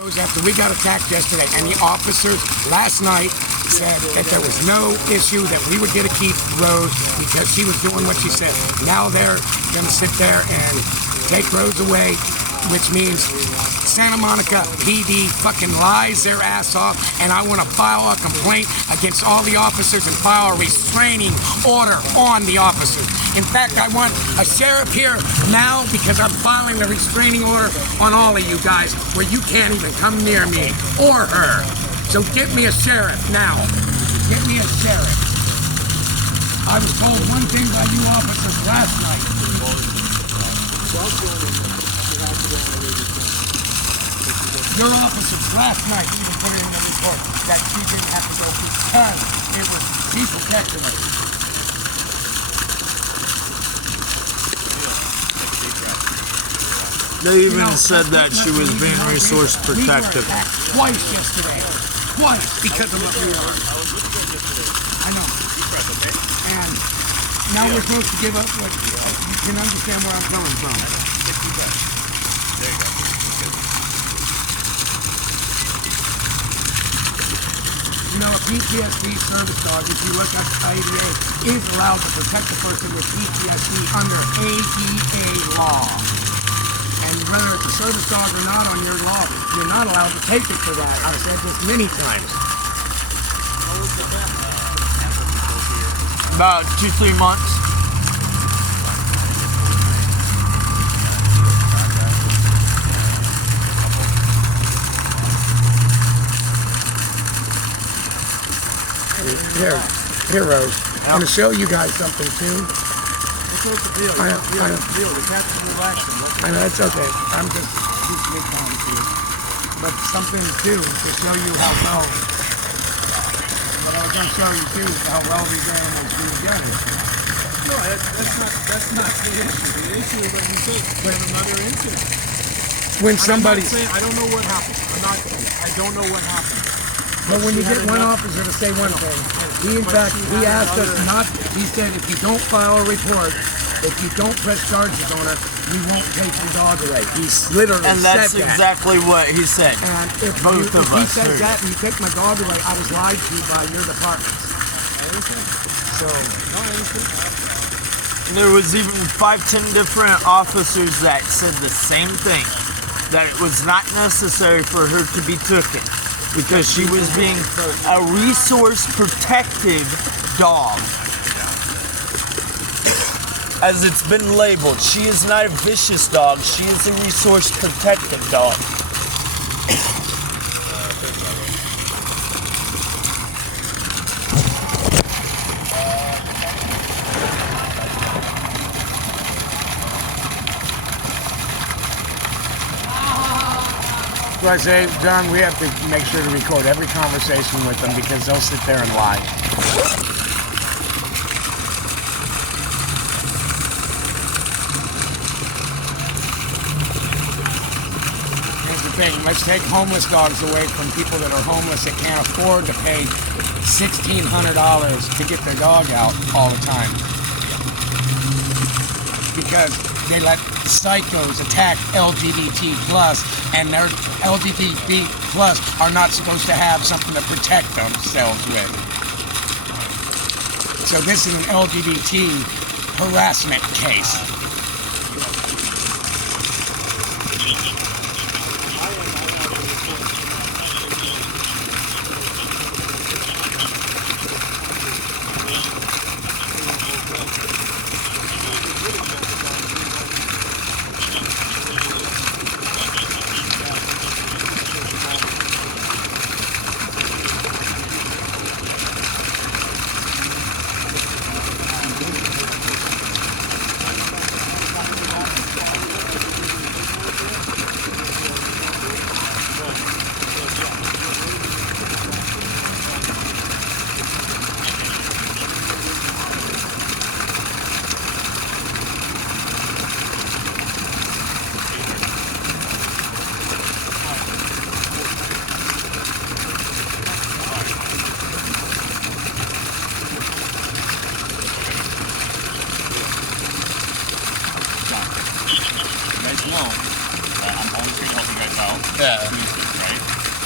After we got attacked yesterday, and the officers last night said that there was no issue, that we would get to keep Rose because she was doing what she said. Now they're going to sit there and take Rose away, which means Santa Monica PD fucking lies their ass off, and I want to file a complaint against all the officers and file a restraining order on the officers. In fact, I want a sheriff here now because I'm filing a restraining order on all of you guys where you can't even come near me or her. So get me a sheriff now. Get me a sheriff. I was told one thing by you officers last night. Your officers last night even put it in the report that she didn't have to go because it was she protected her. They even said that she was being resource protective. We were attacked twice yesterday. Twice because of what we were. I know. And now we're supposed to give up what you can understand where I'm coming from. There you go. You know, a PTSD service dog, if you look at IDA, is allowed to protect a person with PTSD under ADA law. And whether it's a service dog or not on your law, you're not allowed to take it for that. I've said this many times. About 2-3 months. Here, Rose. I'm going to show you guys something too. What's the deal? The cat's relaxing. I know, it's okay. I'm just keeping it calm to you. But something too, to show you how well, what I was going to show you too, is how well these animals do together. No, that's not the issue. The issue is, like you said, with another incident. When somebody... I don't know what happened. I don't know what happened. But when you get one officer to say one thing, he in fact, he asked us not, he said if you don't file a report, if you don't press charges on her, we won't take your dog away. He's literally said that. And that's exactly what he said. And if he says that and you take my dog away, I was lied to by your departments. So, there was even 5-10 different officers that said the same thing, that it was not necessary for her to be taken because she was being a resource protective dog. As it's been labeled, she is not a vicious dog, she is a resource protective dog. so I say, John, we have to make sure to record every conversation with them because they'll sit there and lie. Let's take homeless dogs away from people that are homeless that can't afford to pay $1,600 to get their dog out all the time. Because they let psychos attack LGBT+, and their LGBT+ are not supposed to have something to protect themselves with. So this is an LGBT harassment case.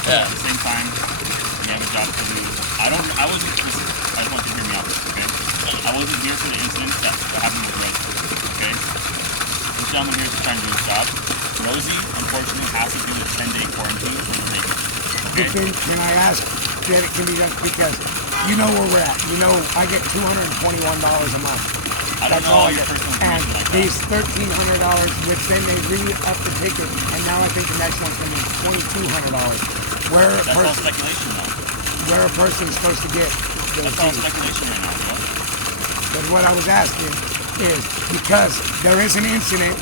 At the same time, we have a job to do. I wasn't, listen, I just want you to hear me out, okay? I wasn't here for the incident that happened with Rose, okay? This gentleman here is trying to do his job. Rosie, unfortunately, has to do the 10-day quarantine for the rape, okay? Can I ask that it can be done, because you know where we're at. You know, I get $221 a month. I don't That's know all all I your get. personal And information like these that. $1,300, which then they re-up the ticket, and now I think the next one's going to be $2,200. Where a That's all person, speculation now. where a person's supposed to get the That's all fee. speculation right now, bro. But what I was asking is, because there is an incident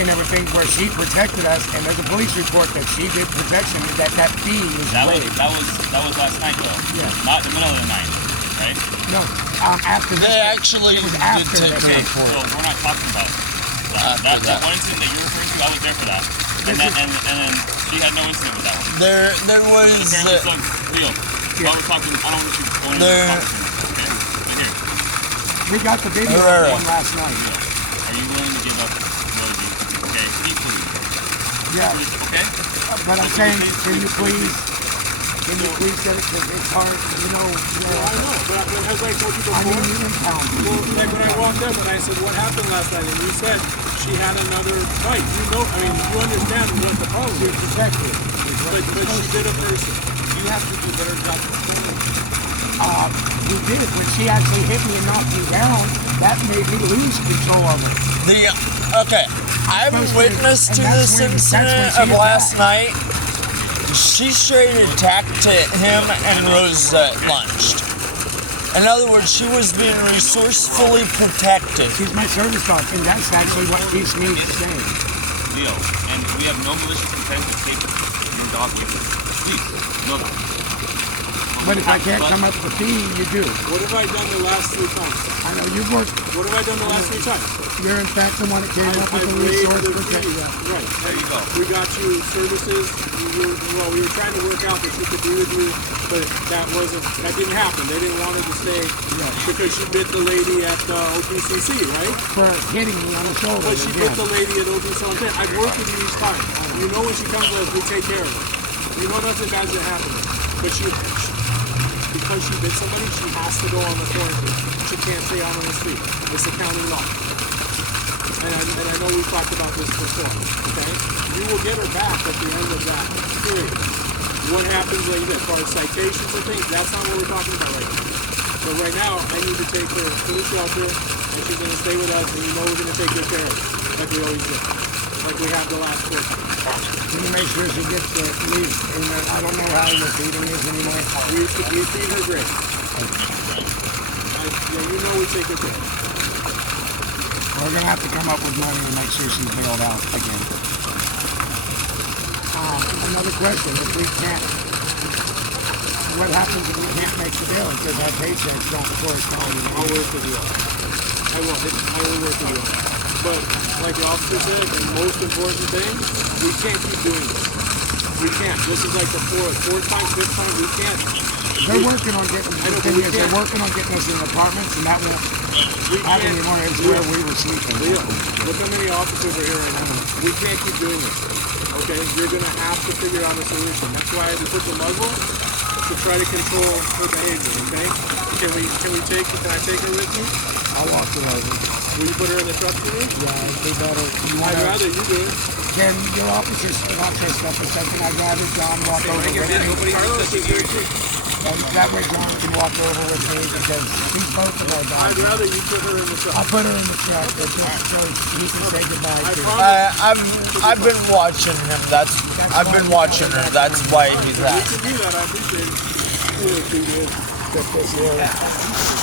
and everything where she protected us, and there's a police report that she did protection, that fee was waived. That was last night though. Yeah. Not in the middle of the night, right? No, after They this. actually It was did after take this. the Okay, report. so we're not talking about that. That one incident that you're referring to, I was there for that. And then she had no incident with that one. There was Apparently, so, Leo, while we're talking, I don't want you going into There- the conversation, okay? But here, We got the video Herrera. of one last night. are you willing to give up Rosie? Okay, equally. Yeah, Okay? but I'm saying, can you please get it, because it's hard, you know, I know, but as I told you I before, mean, you impound me. well, like when I walked up and I said, what happened last night? And you said she had another fight. You know, I mean, you understand what the problem You're is. protected. But she did a person. You have to do a better job of We did, when she actually hit me and knocked me down, that made me lose control of it. okay. I'm witness to And this that's when incident she of last attacked. night. She straight attacked him and Rosette lunged. In other words, she was being resourcefully protected. She's my service dog, and that's actually what keeps me sane. Leo, and we have no malicious intent to take your dog with us. Please, know that. But if I can't come up with the fee, you do. What have I done the last 3 times? I know you've worked, What have I done the last 3 times? you're in fact the one that came up with I've the waived resource the protection. fee. Right. There you go. We got you services. We were trying to work out that she could be with you, but that didn't happen. They didn't want her to stay because she bit the lady at OPCC, right? For hitting me on the shoulder. But she again. bit the lady at OPCC. So I've worked with you each time. You know when she comes with us, we take care of her. You know nothing bad's gonna happen. But because she bit somebody, she has to go on the quarantine. She can't stay out on the street. It's the county law. And I know we've talked about this before, okay? You will get her back at the end of that period. What happens later, as far as citations and things, that's not what we're talking about right now. But right now, I need to take her to the shelter, and she's going to stay with us, and you know we're going to take good care of her, like we always do. Like we have the last 4 times. Can you make sure she gets the leave? And I don't know how your feeding is anymore. We feed her great. You know we take good care of her. We're going to have to come up with money to make sure she's bailed out again. Another question, if we can't, what happens if we can't make the bail because our paychecks don't correspond? I'll work with you on it. I will work with you on it. But like the officer said, the most important thing, we can't keep doing this. We can't. This is like the fourth time, fifth time, we can't. They're working on getting, I know, the but thing we is, they're can't. working on getting us in apartments, and that won't We happen can't. anymore. It's where we were sleeping. Leo, look how many officers are here right now. We can't keep doing this. Okay? You're gonna have to figure out a solution. That's why we put the muzzle to try to control her behavior, okay? Can I take her with me? I'll walk her over. Will you put her in the truck for me? Yeah, it'd be better. I'd rather you do it. Can your officers not dressed up a second? I'd rather John walk over with me. Carlos is here too. And that way John can walk over with me because he's both of our I'd dogs. rather you put her in the truck. I'll put her in the truck but just so he can say goodbye I to promise. I've been watching him. I've been watching her. That's why he's You at. can do that. I appreciate it. this here.